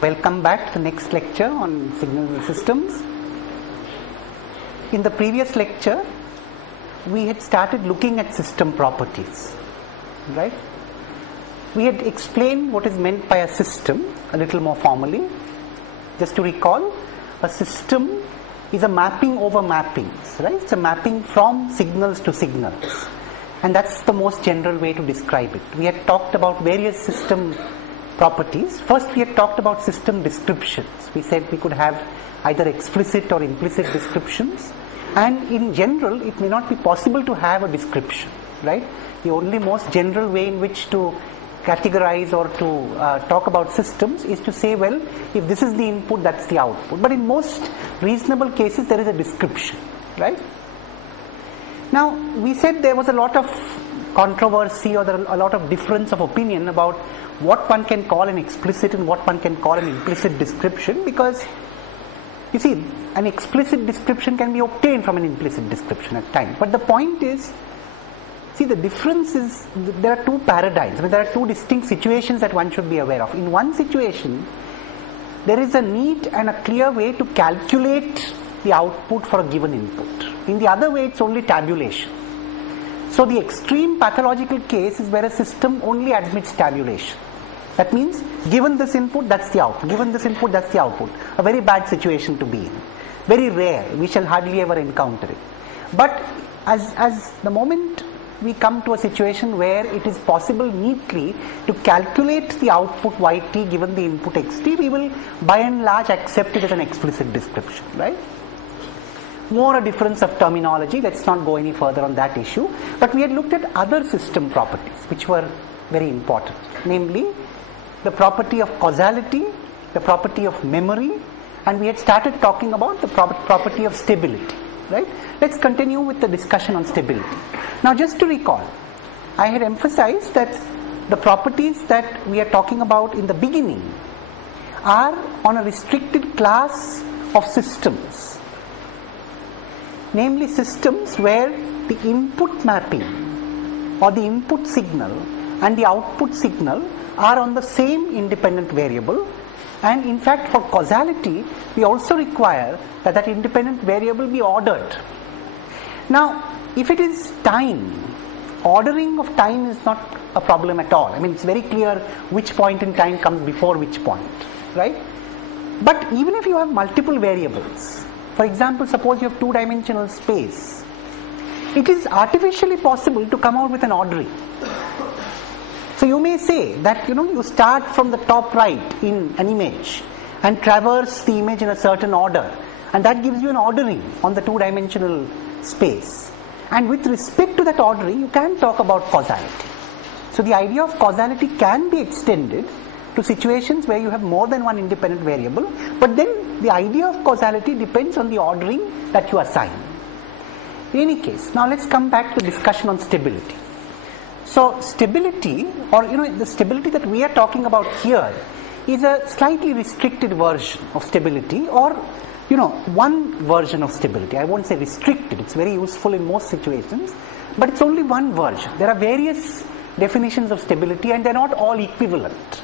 Welcome back to the next lecture on signal systems. In the previous lecture, we had started looking at system properties, right? We had explained what is meant by a system a little more formally. Just to recall, a system is a mapping over mappings, right? It's a mapping from signals to signals, and that's the most general way to describe it. We had talked about various system properties. First, we had talked about system descriptions. We said we could have either explicit or implicit descriptions, and in general it may not be possible to have a description, right? The only most general way in which to categorize or to talk about systems is to say, well, if this is the input, that's the output. But in most reasonable cases there is a description, right? Now, we said there was a lot of controversy or a lot of difference of opinion about what one can call an explicit and what one can call an implicit description, because you see, an explicit description can be obtained from an implicit description at times. But the point is, see, the difference is there are two paradigms. I mean, there are two distinct situations that one should be aware of. In one situation, there is a neat and a clear way to calculate the output for a given input. In the other way, it's only tabulation. So the extreme pathological case is where a system only admits tabulation. That means, given this input, that's the output. Given this input, that's the output. A very bad situation to be in. Very rare. We shall hardly ever encounter it. But as the moment we come to a situation where it is possible neatly to calculate the output yt given the input xt, we will by and large accept it as an explicit description, right? More a difference of terminology. Let's not go any further on that issue. But we had looked at other system properties which were very important, namely the property of causality, the property of memory, and we had started talking about the property of stability, right? Let's continue with the discussion on stability. Now, just to recall, I had emphasized that the properties that we are talking about in the beginning are on a restricted class of systems, namely systems where the input mapping or the input signal and the output signal are on the same independent variable, and in fact for causality we also require that that independent variable be ordered. Now, if it is time, ordering of time is not a problem at all. I mean, it's very clear which point in time comes before which point, right? But even if you have multiple variables, for example, suppose you have two-dimensional space, it is artificially possible to come out with an ordering. So you may say that, you start from the top right in an image and traverse the image in a certain order, and that gives you an ordering on the two-dimensional space. And with respect to that ordering, you can talk about causality. So the idea of causality can be extended to situations where you have more than one independent variable, but then the idea of causality depends on the ordering that you assign. In any case, now let's come back to discussion on stability. So stability, or the stability that we are talking about here, is a slightly restricted version of stability, or one version of stability. I won't say restricted, it's very useful in most situations, but it's only one version. There are various definitions of stability and they're not all equivalent.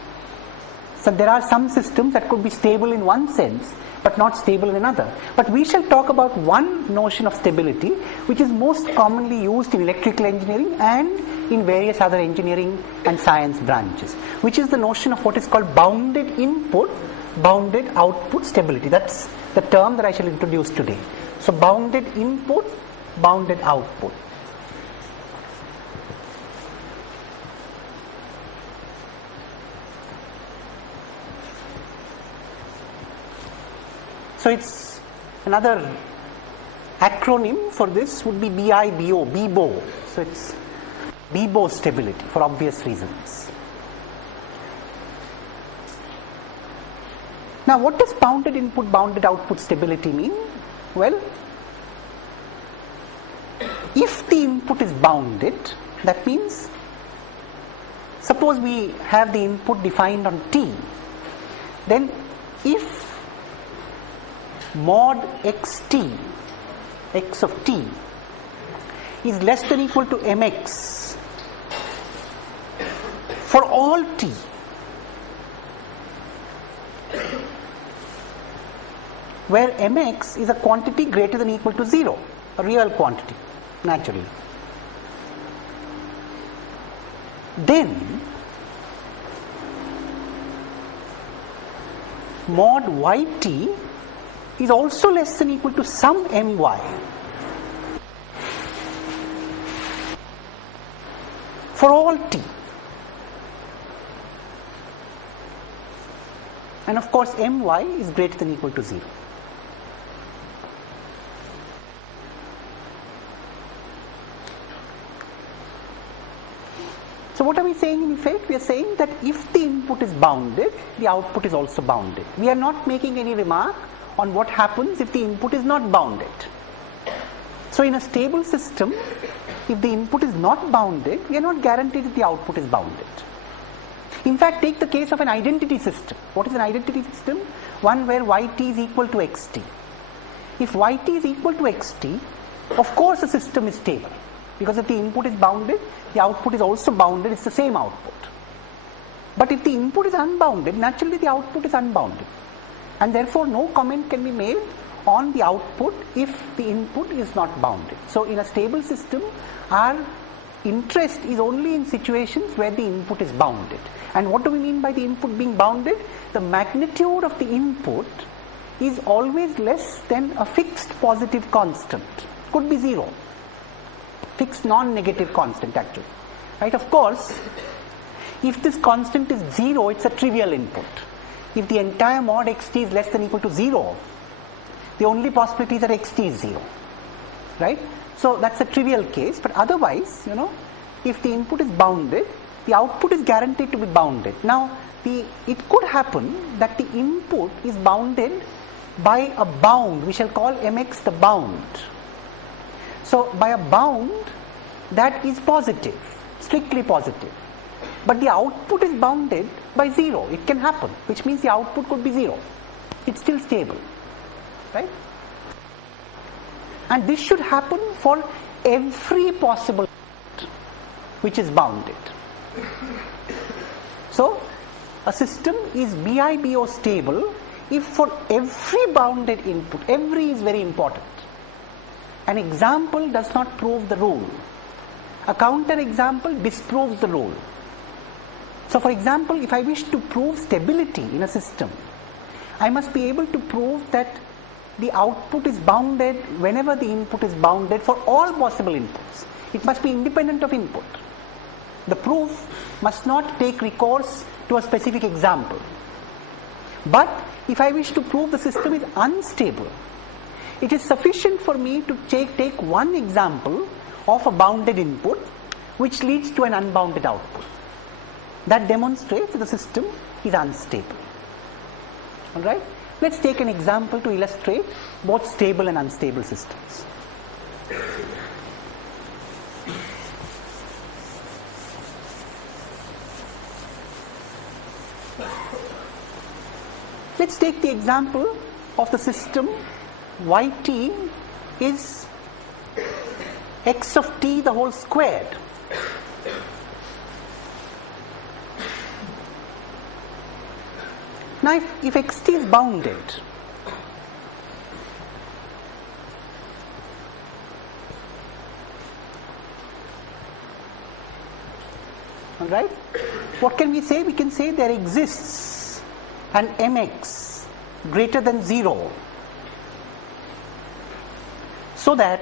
So there are some systems that could be stable in one sense but not stable in another. But we shall talk about one notion of stability which is most commonly used in electrical engineering and in various other engineering and science branches, which is the notion of what is called bounded input, bounded output stability. That's the term that I shall introduce today. So bounded input, bounded output. So it's another acronym for this would be BIBO, BIBO. So it's BIBO stability for obvious reasons. Now, what does bounded input, bounded output stability mean? Well, if the input is bounded, that means, suppose we have the input defined on T, then if mod xt x of t is less than equal to mx for all t, where mx is a quantity greater than equal to 0, a real quantity, naturally, then mod yt is also less than equal to some my for all t. And of course my is greater than equal to 0. So what are we saying in effect? We are saying that if the input is bounded, the output is also bounded. We are not making any remark on what happens if the input is not bounded. So in a stable system, if the input is not bounded, we are not guaranteed that the output is bounded. In fact, take the case of an identity system. What is an identity system? One where yt is equal to xt. If yt is equal to xt, of course the system is stable, because if the input is bounded, the output is also bounded, it's the same output. But if the input is unbounded, naturally the output is unbounded. And therefore no comment can be made on the output if the input is not bounded. So in a stable system, our interest is only in situations where the input is bounded. And what do we mean by the input being bounded? The magnitude of the input is always less than a fixed positive constant. Could be 0. Fixed non-negative constant actually. Right? Of course, if this constant is 0, it's a trivial input. If the entire mod xt is less than equal to 0, the only possibility is that xt is 0. Right? So that's a trivial case, but otherwise, if the input is bounded, the output is guaranteed to be bounded. Now, it could happen that the input is bounded by a bound. We shall call mx the bound. So by a bound that is positive, strictly positive. But the output is bounded by 0. It can happen, which means the output could be 0. It's still stable. Right? And this should happen for every possible input which is bounded. So a system is BIBO stable if for every bounded input, every is very important. An example does not prove the rule. A counter example disproves the rule. So for example, if I wish to prove stability in a system, I must be able to prove that the output is bounded whenever the input is bounded for all possible inputs. It must be independent of input. The proof must not take recourse to a specific example. But if I wish to prove the system is unstable, it is sufficient for me to take one example of a bounded input which leads to an unbounded output. That demonstrates that the system is unstable. Alright? Let's take an example to illustrate both stable and unstable systems. Let's take the example of the system yt is x of t the whole squared. Now if xt is bounded, alright, what can we say? We can say there exists an mx greater than 0, so that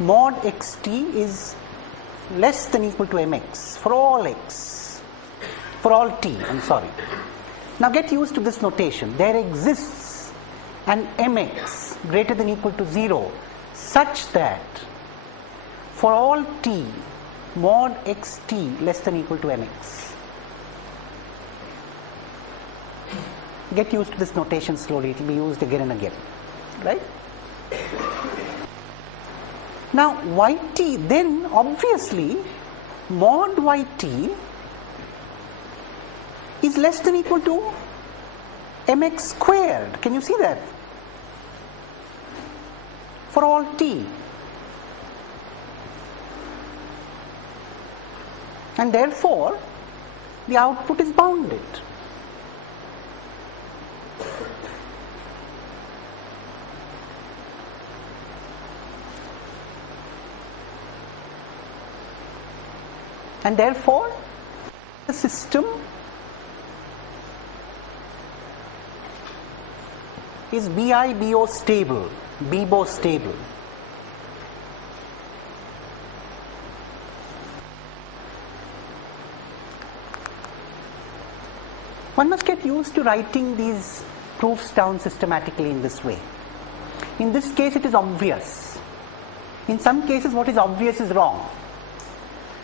mod xt is less than equal to mx for all x, for all t, Now get used to this notation. There exists an mx greater than equal to 0 such that for all t, mod xt less than equal to mx. Get used to this notation slowly. It will be used again and again. Right? Now yt, then obviously mod yt is less than equal to mx squared. Can you see that? for all t. And therefore, the output is bounded. And therefore, the system is BIBO stable, BIBO stable. One must get used to writing these proofs down systematically in this way. In this case, it is obvious. In some cases, what is obvious is wrong.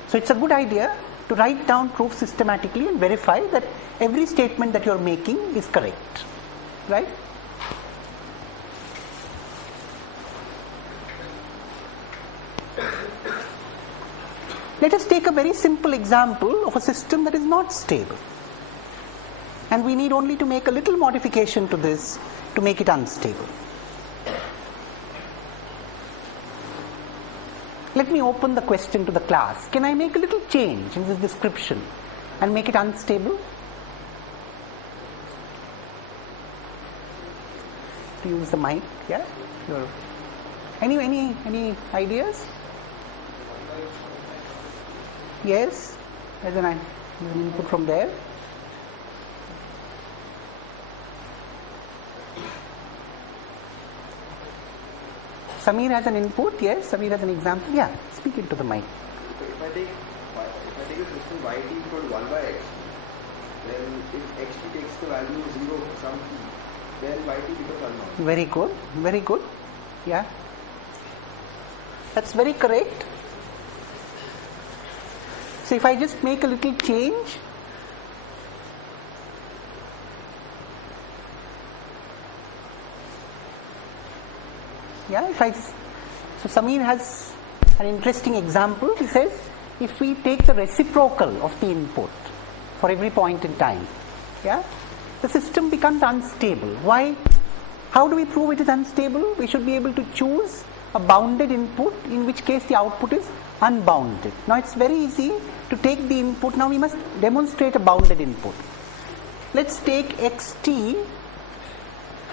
So it's a good idea to write down proofs systematically and verify that every statement that you're making is correct. Right? Let us take a very simple example of a system that is not stable. And we need only to make a little modification to this to make it unstable. Let me open the question to the class. Can I make a little change in this description and make it unstable? To use the mic, yeah? Sure. Any ideas? Yes? There's an input from there. Samir has an input, yes, Samir has an example, yeah, speak into the mic. If I take a system yt equal to 1 by x, then if xt takes the value 0 some t, then yt becomes unknown. Very good, yeah. That's very correct. So if I just make a little change, yeah, so Samir has an interesting example. He says, if we take the reciprocal of the input for every point in time, yeah, the system becomes unstable. Why? How do we prove it is unstable? We should be able to choose a bounded input, in which case the output is unbounded. Now it's very easy to take the input. Now we must demonstrate a bounded input. Let's take xt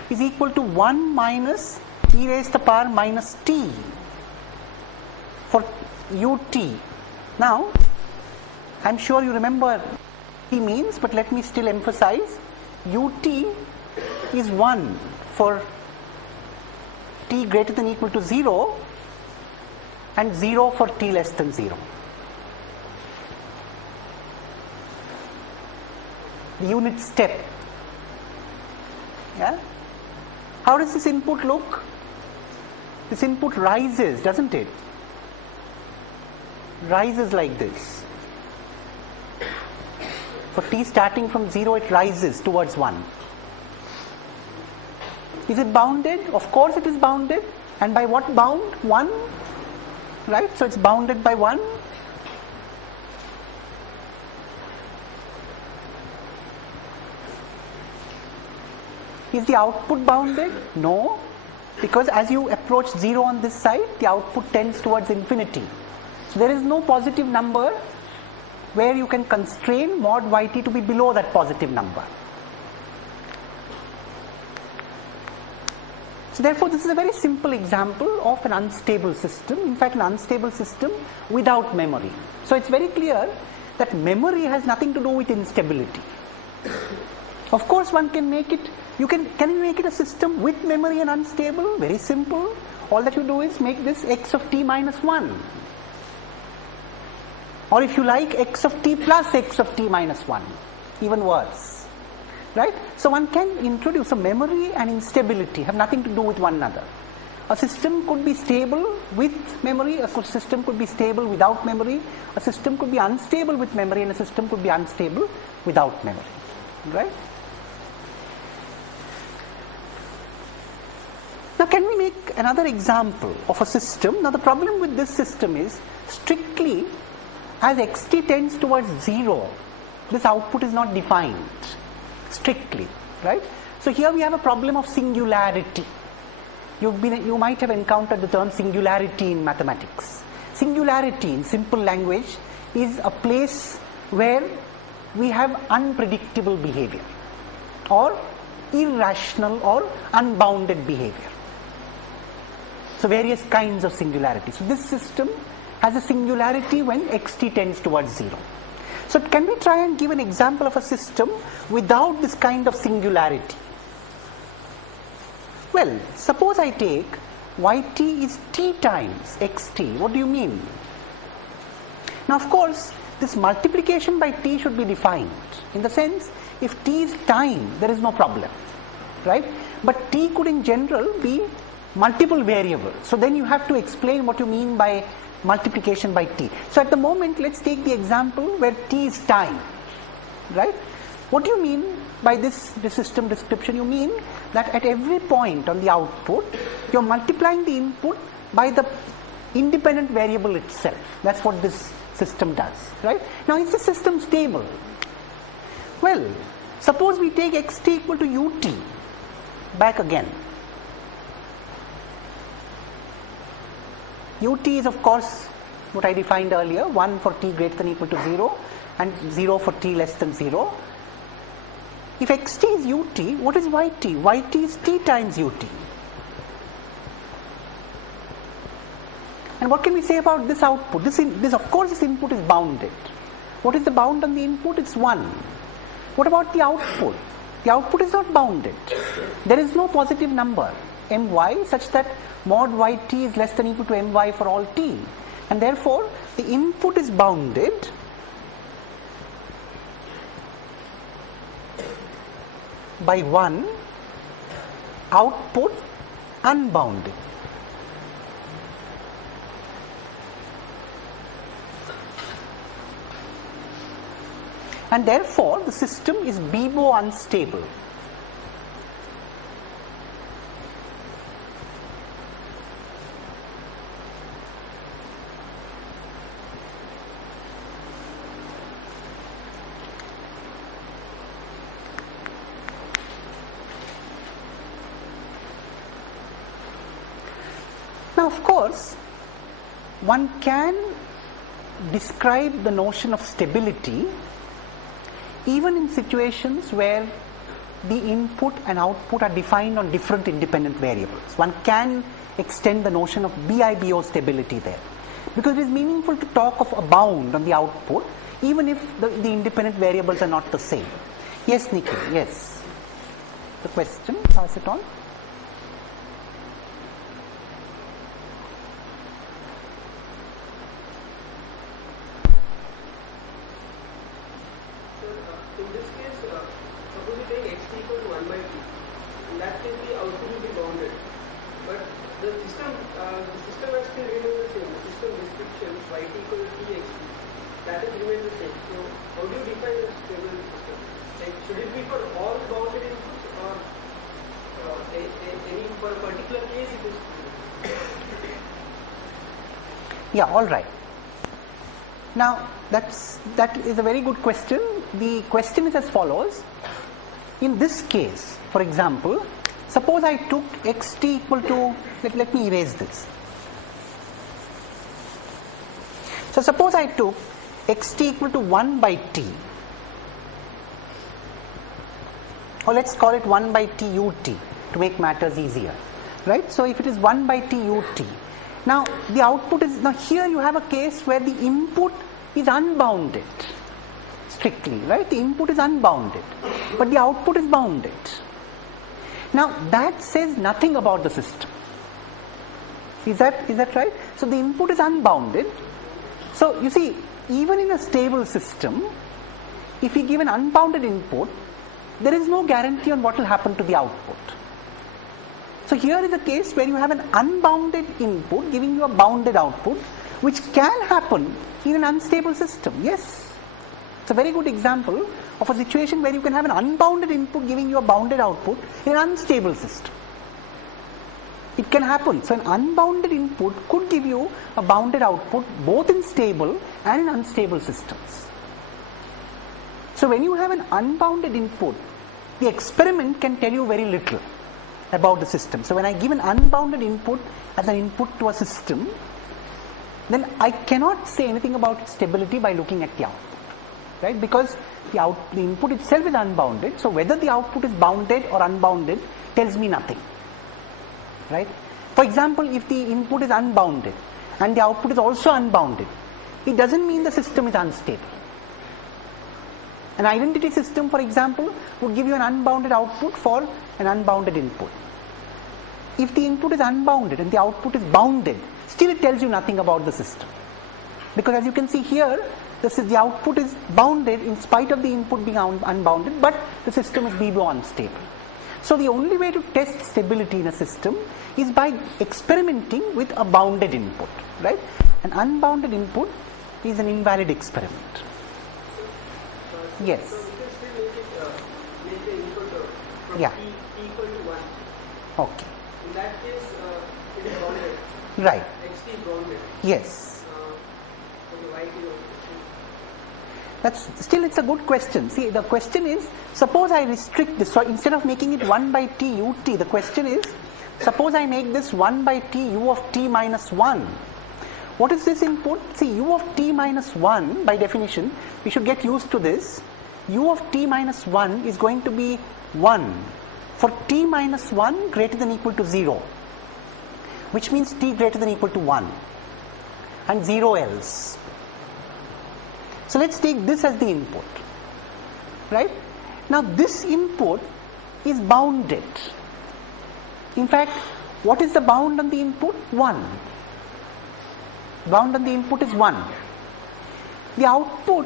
is equal to 1 minus e raised to the power minus t for ut. Now, I'm sure you remember t means, but let me still emphasize, ut is 1 for t greater than or equal to 0 and 0 for t less than 0. The unit step. Yeah? How does this input look? This input rises, doesn't it? Rises like this. For t starting from 0, it rises towards 1. Is it bounded? Of course it is bounded. And by what bound? 1. Right? So it's bounded by 1. Is the output bounded? No. Because as you approach 0 on this side, the output tends towards infinity. So there is no positive number where you can constrain mod yt to be below that positive number. So therefore, this is a very simple example of an unstable system. In fact, an unstable system without memory. So it's very clear that memory has nothing to do with instability. Of course, one can make it. Can you make it a system with memory and unstable? Very simple. All that you do is make this x of t minus 1. Or if you like, x of t plus x of t minus 1. Even worse. Right? So one can introduce a memory and instability, have nothing to do with one another. A system could be stable with memory, a system could be stable without memory, a system could be unstable with memory, and a system could be unstable without memory. Right? Now can we make another example of a system? Now the problem with this system is, strictly as xt tends towards 0, this output is not defined. Strictly, right? So here we have a problem of singularity. you might have encountered the term singularity in mathematics. Singularity in simple language is a place where we have unpredictable behavior or irrational or unbounded behavior. So various kinds of singularity. So this system has a singularity when xt tends towards 0. So can we try and give an example of a system without this kind of singularity? Well, suppose I take yt is t times xt. What do you mean? Now of course, this multiplication by t should be defined. In the sense, if t is time, there is no problem, right? But t could in general be multiple variables. So then you have to explain what you mean by multiplication by t. So at the moment, let's take the example where t is time, right? What do you mean by this system description? You mean that at every point on the output, you're multiplying the input by the independent variable itself. That's what this system does, right? Now, is the system stable? Well, suppose we take xt equal to ut back again. Ut is of course what I defined earlier, 1 for t greater than or equal to 0 and 0 for t less than 0. If xt is ut, what is yt? Yt is t times ut. And what can we say about this output? This of course this input is bounded. What is the bound on the input? It's 1. What about the output? The output is not bounded. There is no positive number my such that mod yt is less than or equal to my for all t. And therefore, the input is bounded by 1, output unbounded. And therefore, the system is Bibo unstable. Now, of course, one can describe the notion of stability even in situations where the input and output are defined on different independent variables. One can extend the notion of BIBO stability there, because it is meaningful to talk of a bound on the output even if the independent variables are not the same. Yes, Nikhil, yes. The question, pass it on. In this case, suppose you take xt equal to 1 by t, in that case the output will be bounded. But the system has still remained the same. The system description yt equal to txt, that has remained the same. So how do you define a stable system? Like, should it be for all bounded inputs or any for a particular case it is? Yeah, all right. Now, that is a very good question. The question is as follows. In this case, for example, suppose I took xt equal to, let me erase this. So suppose I took xt equal to 1 by t, or let's call it 1 by t ut to make matters easier, right? So if it is 1 by t ut, now the output is, now here you have a case where the input is unbounded strictly, right? The input is unbounded, but the output is bounded. Now that says nothing about the system. Is that right? So the input is unbounded. So you see, even in a stable system, if we give an unbounded input, there is no guarantee on what will happen to the output. So here is a case where you have an unbounded input giving you a bounded output, which can happen in an unstable system. Yes, it's a very good example of a situation where you can have an unbounded input giving you a bounded output in an unstable system. It can happen. So an unbounded input could give you a bounded output both in stable and in unstable systems. So when you have an unbounded input, the experiment can tell you very little about the system. So when I give an unbounded input as an input to a system, then I cannot say anything about its stability by looking at the output, right? Because the input itself is unbounded, so whether the output is bounded or unbounded tells me nothing, right? For example, if the input is unbounded and the output is also unbounded, it doesn't mean the system is unstable. An identity system, for example, would give you an unbounded output for an unbounded input. If the input is unbounded and the output is bounded, still it tells you nothing about the system. Because as you can see here, the output is bounded in spite of the input being unbounded, but the system is BBO unstable. So the only way to test stability in a system is by experimenting with a bounded input, right? An unbounded input is an invalid experiment. Yes. So we can still make the input from Yeah. t equal to 1. Okay. In that case, it is bounded. Right. xt is bounded. Yes. Okay, yt It's a good question. See, the question is, suppose I restrict this. So instead of making it 1 by t ut, the question is, suppose I make this 1 by t u of t minus 1. What is this input? See, u of t minus 1, by definition, we should get used to this. U of t minus 1 is going to be 1 for t minus 1 greater than equal to 0, which means t greater than equal to 1 and 0 else. So let's take this as the input, right? Now this input is bounded. In fact, what is the bound on the input? 1. Bound on the input is 1. The output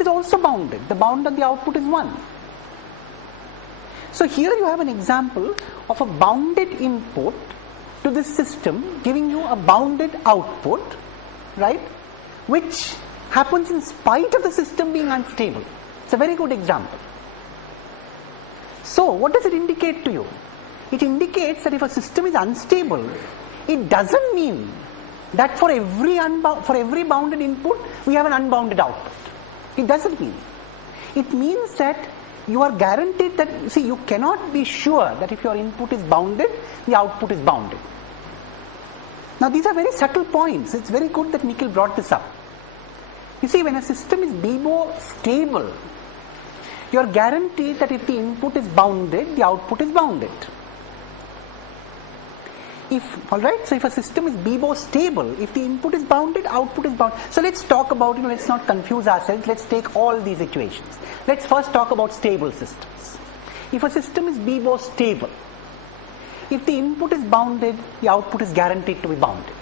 is also bounded. The bound on the output is 1. So here you have an example of a bounded input to this system giving you a bounded output, right? Which happens in spite of the system being unstable. It's a very good example. So what does it indicate to you? It indicates that if a system is unstable, it doesn't mean that for every bounded input we have an unbounded output. It doesn't mean. It means that you are guaranteed that, see, you cannot be sure that if your input is bounded, the output is bounded. Now these are very subtle points. It's very good that Nikhil brought this up. You see, when a system is BBO stable, you are guaranteed that if the input is bounded, the output is bounded. Alright, so if a system is BBO stable, if the input is bounded, output is bounded. So let's talk about, let's not confuse ourselves, let's take all these equations. Let's first talk about stable systems. If a system is BBO stable, if the input is bounded, the output is guaranteed to be bounded.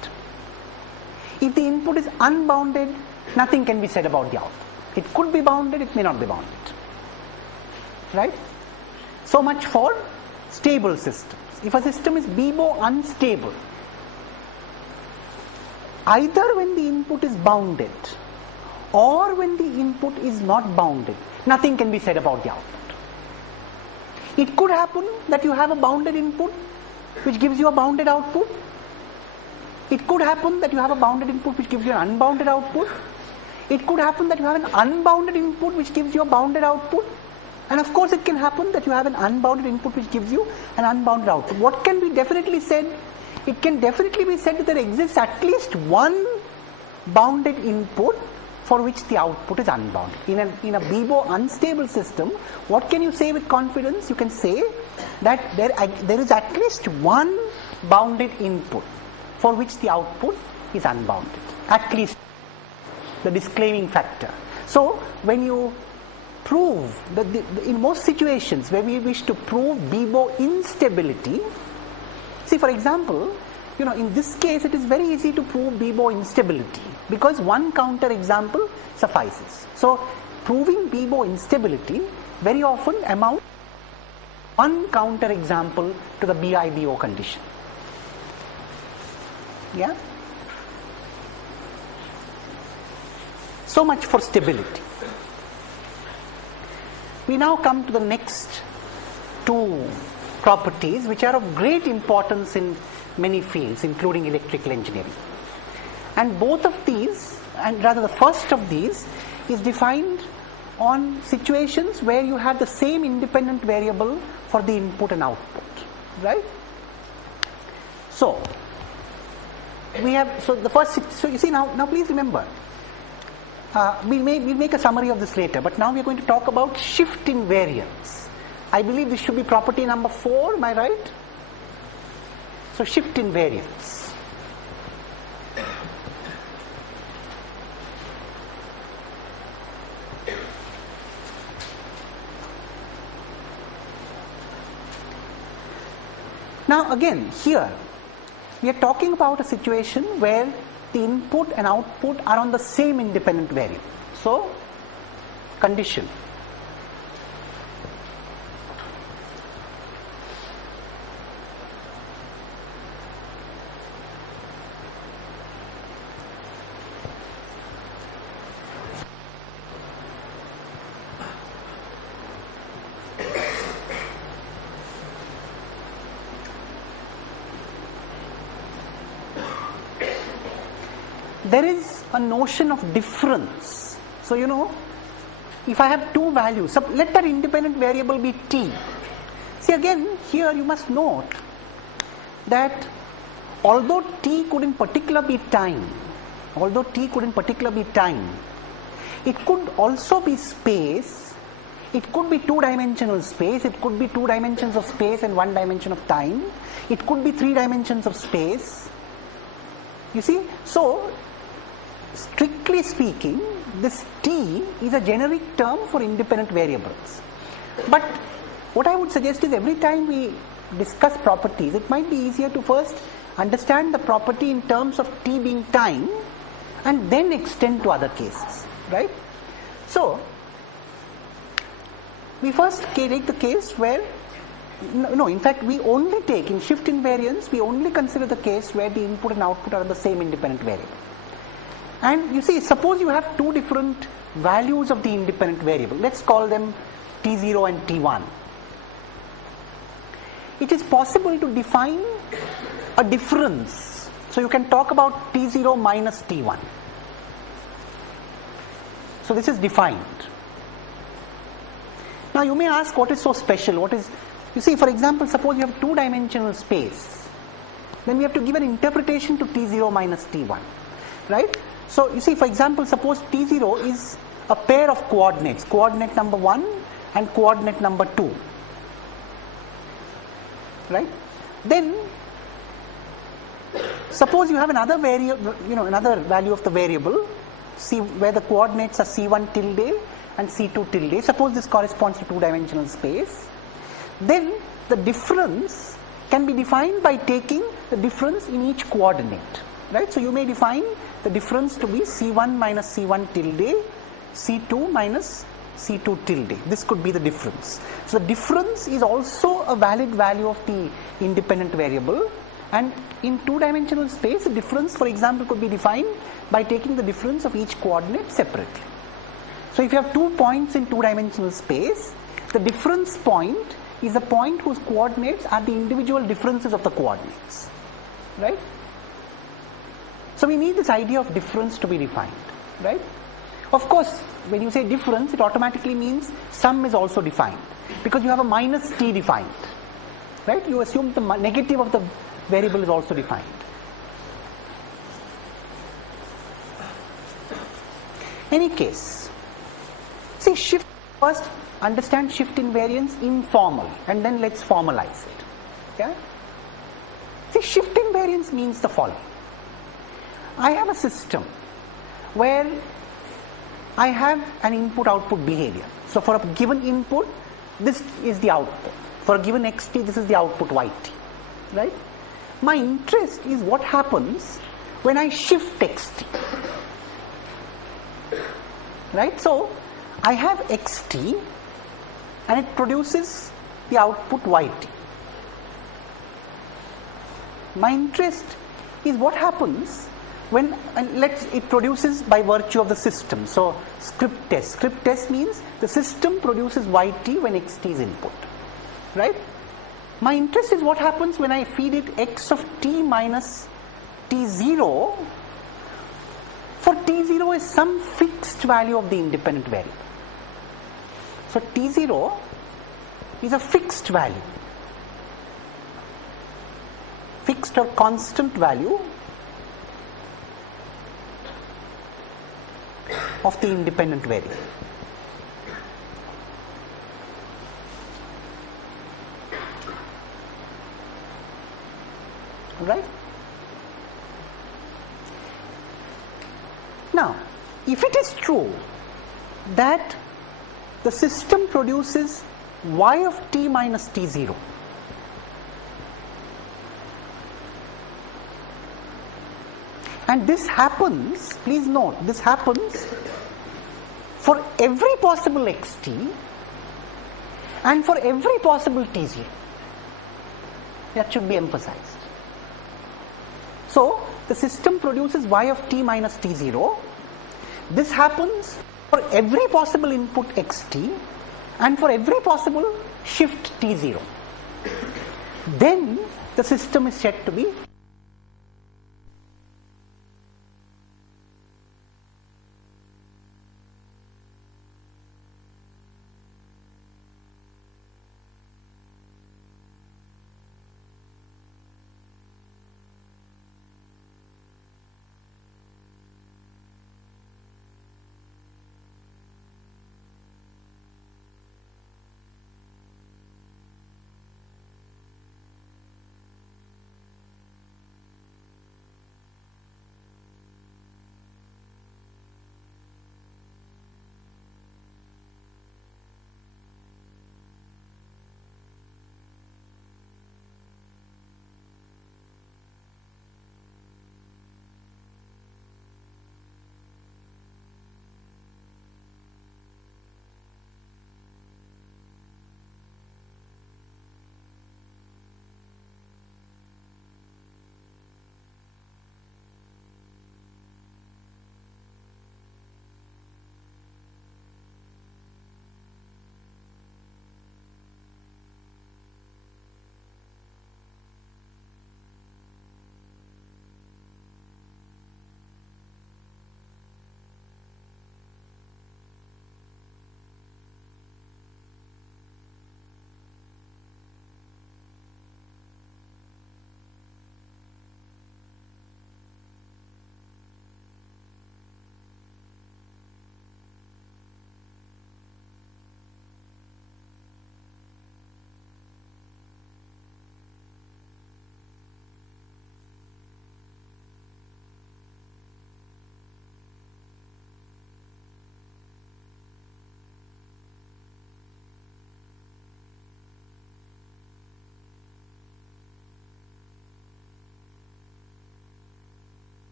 If the input is unbounded, nothing can be said about the output. It could be bounded, it may not be bounded. Right? So much for stable systems. If a system is BBO unstable, either when the input is bounded or when the input is not bounded, nothing can be said about the output. It could happen that you have a bounded input which gives you a bounded output. It could happen that you have a bounded input which gives you an unbounded output. It could happen that you have an unbounded input which gives you a bounded output. And of course it can happen that you have an unbounded input which gives you an unbounded output. What can be definitely said? It can definitely be said that there exists at least one bounded input for which the output is unbounded. In a BBO unstable system, what can you say with confidence? You can say that there is at least one bounded input for which the output is unbounded. At least the disclaiming factor. So when you prove that in most situations where we wish to prove BBO instability, see, for example, in this case it is very easy to prove BBO instability because one counter example suffices. So proving BBO instability very often amounts one counter example to the BIBO condition. Yeah? So much for stability. We now come to the next two properties which are of great importance in many fields, including electrical engineering. And both of these, and rather the first of these, is defined on situations where you have the same independent variable for the input and output, right? So we have, so the first, so you see now please remember, we'll make a summary of this later, but now we're going to talk about shift invariance. I believe this should be property number 4, am I right? So shift invariance. Now again, here we are talking about a situation where the input and output are on the same independent variable. So, condition. There is a notion of difference. So, you know, if I have two values, so let that independent variable be t. See again, here you must note that although t could in particular be time, it could also be space, it could be two-dimensional space, it could be 2 dimensions of space and 1 dimension of time, it could be 3 dimensions of space. You see, so strictly speaking, this t is a generic term for independent variables. But what I would suggest is every time we discuss properties, it might be easier to first understand the property in terms of t being time and then extend to other cases, right? So, we first take the case where, no, in fact we only take, in shift invariance, we only consider the case where the input and output are the same independent variable. And you see, suppose you have two different values of the independent variable. Let's call them t0 and t1. It is possible to define a difference. So you can talk about t0 minus t1. So this is defined. Now you may ask, what is so special? What is, you see, for example, suppose you have two-dimensional space. Then we have to give an interpretation to t0 minus t1, right? So you see, for example, suppose t0 is a pair of coordinates, coordinate number 1 and coordinate number 2, right? Then suppose you have another variable, another value of the variable, where the coordinates are c1 tilde and c2 tilde. Suppose this corresponds to two-dimensional space. Then the difference can be defined by taking the difference in each coordinate, right? So you may define the difference to be c1 minus c1 tilde, c2 minus c2 tilde. This could be the difference. So the difference is also a valid value of the independent variable, and in two-dimensional space, the difference, for example, could be defined by taking the difference of each coordinate separately. So if you have 2 points in two-dimensional space, the difference point is a point whose coordinates are the individual differences of the coordinates, right? So we need this idea of difference to be defined, right? Of course, when you say difference, it automatically means sum is also defined, because you have a minus t defined, right? You assume the negative of the variable is also defined. Any case, see, shift, first understand shift invariance informal, and then let's formalize it. Yeah? See, shift invariance means the following. I have a system where I have an input-output behavior. So for a given input, this is the output. For a given xt, this is the output yt, right? My interest is what happens when I shift xt, right? So I have xt and it produces the output yt. My interest is what happens when, and it produces by virtue of the system. So script test. Script test means the system produces yt when xt is input, right? My interest is what happens when I feed it x of t minus t0. For t0 is some fixed value of the independent variable, So T0 is a fixed value, fixed or constant value of the independent variable. Right? Now, if it is true that the system produces y of t minus t0, and this happens, please note, this happens for every possible xt and for every possible t0. That should be emphasized. So, the system produces y of t minus t0. This happens for every possible input xt and for every possible shift t0. Then the system is said to be